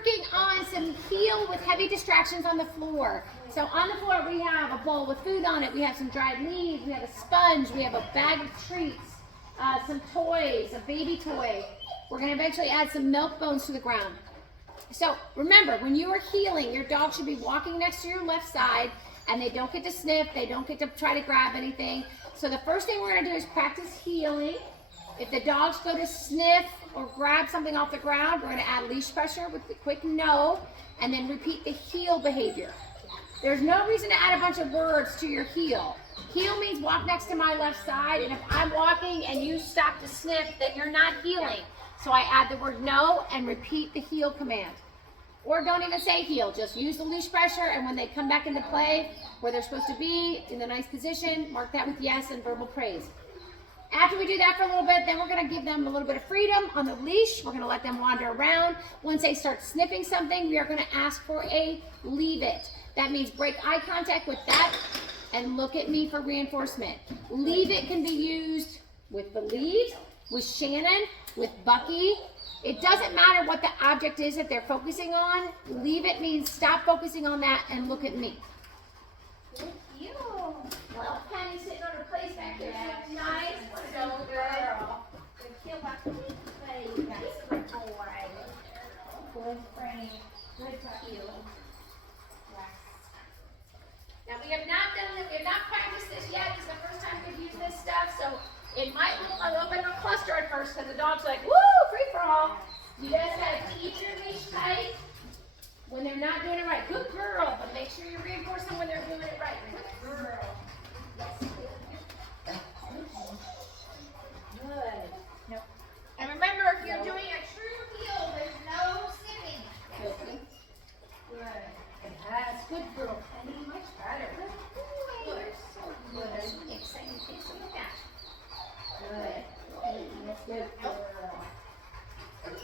working on some heel with heavy distractions on the floor. So on the floor we have a bowl with food on it, we have some dried leaves, we have a sponge, we have a bag of treats, some toys, a baby toy. We're going to eventually add some milk bones to the ground. So remember, when you are heeling, your dog should be walking next to your left side, and they don't get to sniff, they don't get to try to grab anything. So the first thing we're going to do is practice heeling. If the dogs go to sniff or grab something off the ground, we're going to add leash pressure with the quick no, and then repeat the heel behavior. There's no reason to add a bunch of words to your heel. Heel means walk next to my left side, and if I'm walking and you stop to sniff, then you're not heeling. So I add the word no and repeat the heel command. Or don't even say heel, just use the leash pressure, and when they come back into play where they're supposed to be, in the nice position, mark that with yes and verbal praise. After we do that for a little bit, then we're going to give them a little bit of freedom on the leash. We're going to let them wander around. Once they start sniffing something, we are going to ask for a leave it. That means break eye contact with that and look at me for reinforcement. Leave it can be used with the lead, with Shannon, with Bucky. It doesn't matter what the object is that they're focusing on. Leave it means stop focusing on that and look at me. Thank you. Well, Penny's sitting on her place back there. So nice. So girl. Good kill, Bucky. Good boy. Good Frank. Good Bucky. Yes. Now we have not practiced this yet. It's the first time we've used this stuff, so it might look a little bit of a cluster at first because the dog's like, woo, free for all. You guys gotta keep your leash tight when they're not doing it right. Good girl, but make sure you reinforce them when they're doing it right. Good girl. Yes. Good. Nope. And remember, if you're doing a true heel, there's no sniffing. Good. Yes, good girl. Penny, much better. Good. So good. Exciting things like that. Good. Good girl. Good.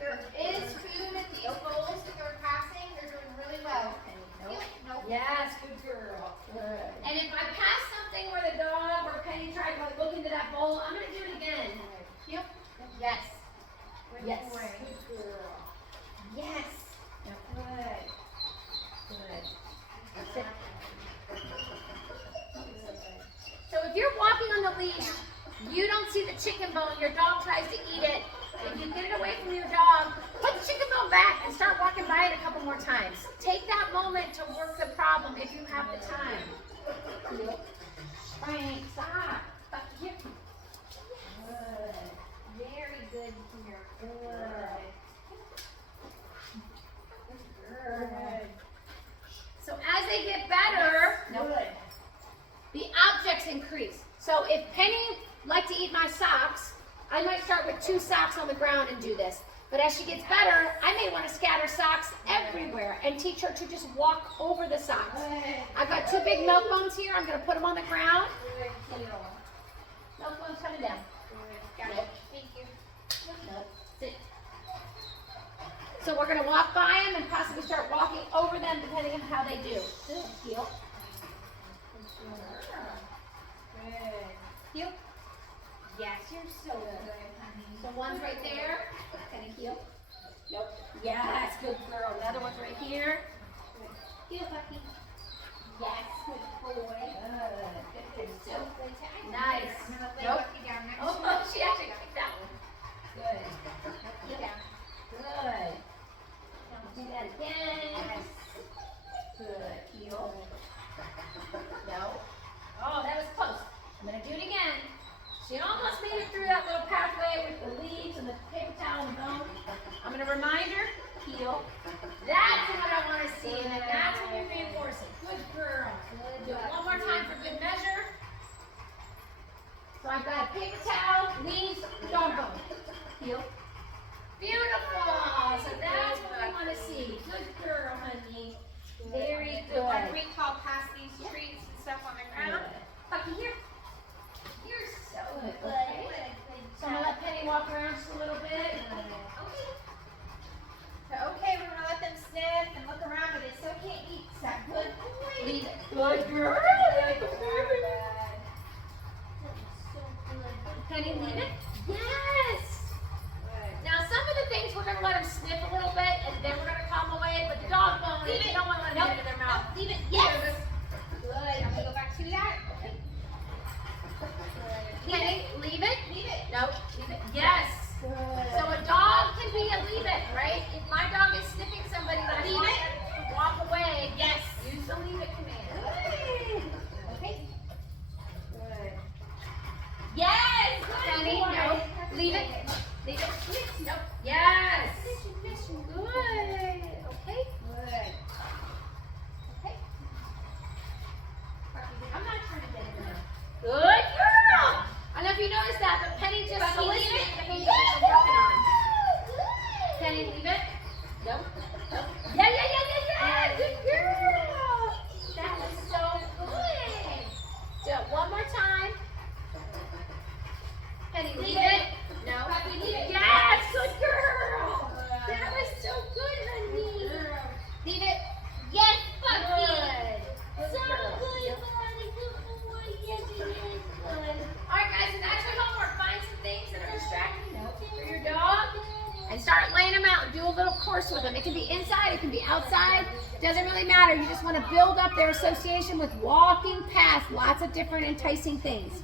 There is food in these bowls that they're passing. They're doing really well. Nope. Yes, good girl. Good. And if I pass something where the dog or Penny tried to look into that bowl, I'm going to do it again. Yep. Yes. Yes. Good girl. Yes. Good. Good. That's it. So if you're walking on the leash, you don't see the chicken bone, your dog tries to eat it. If you get it away from your dog, put the chicken bone back and start walking by it a couple more times. Take that moment to work the problem if you have the time. Frank, stop. Here. Good. Very good here. Good. Good. So as they get better, the objects increase. So if Penny liked to eat my socks, I might start with 2 socks on the ground and do this. But as she gets better, I may want to scatter socks everywhere and teach her to just walk over the socks. I've got 2 big milk bones here. I'm going to put them on the ground. Milk bones coming down. Got it. Thank you. Sit. So we're going to walk by them and possibly start walking over them depending on how they do. Good. Heel. Good. Heel. Yes, you're so good, honey. So one's right there. Can I heel? Nope. Yes, good girl. Another one's right here. Heel, Bucky. Yes, good boy. Good. So good. Nice. I'm going to lay Bucky down next to you. Oh, she actually kicked that one. Good. Heel down. Good. Do that again. Yes. Good. Heel. No. Oh, that was close. I'm going to do it again. She almost made it through that little pathway with the leaves and the paper towel and the bone. I'm going to remind her, heel. That's what I want to see. And then that's when we Penny, leave it. Nope. Nope. Yeah. Good girl. That was so good. Do it one more time. Penny, leave it. No. Puppy, leave it. Yes, good girl. That was so good, honey. Leave it. Yes, Bucky. Good. So good, buddy. Good boy. Yes, he is good. All right, guys, and that's your homework. Find some things that are distracting for your dog and start laying them out and do a little course with them. It can be inside, it can be outside. Doesn't really matter. You just want to build up their association with walking past lots of different enticing things.